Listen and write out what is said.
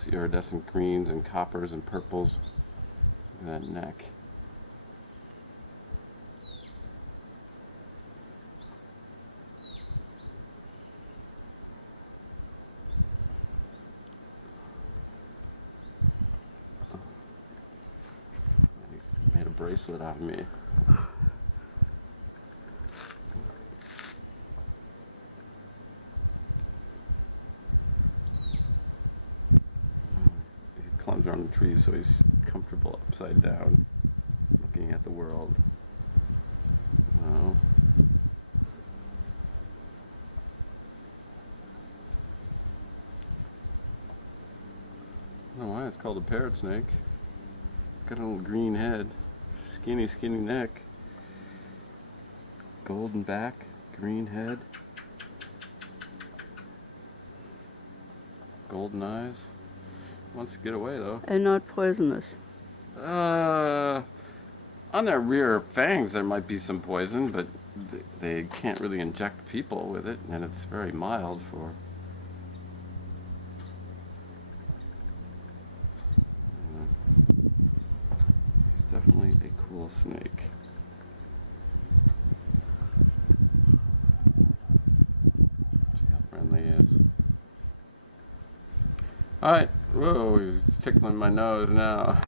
those iridescent greens and coppers and purples in that neck. Made a bracelet out of me. Climbs around the tree so he's comfortable upside down, looking at the world. Oh. I don't know why it's called a parrot snake. Got a little green head, skinny neck, golden back, green head, golden eyes. Wants to get away though. And not poisonous. On their rear fangs there might be some poison, but they can't really inject people with it, and it's very mild for. It's definitely a cool snake. See how friendly he is. Alright, whoa, he's tickling my nose now.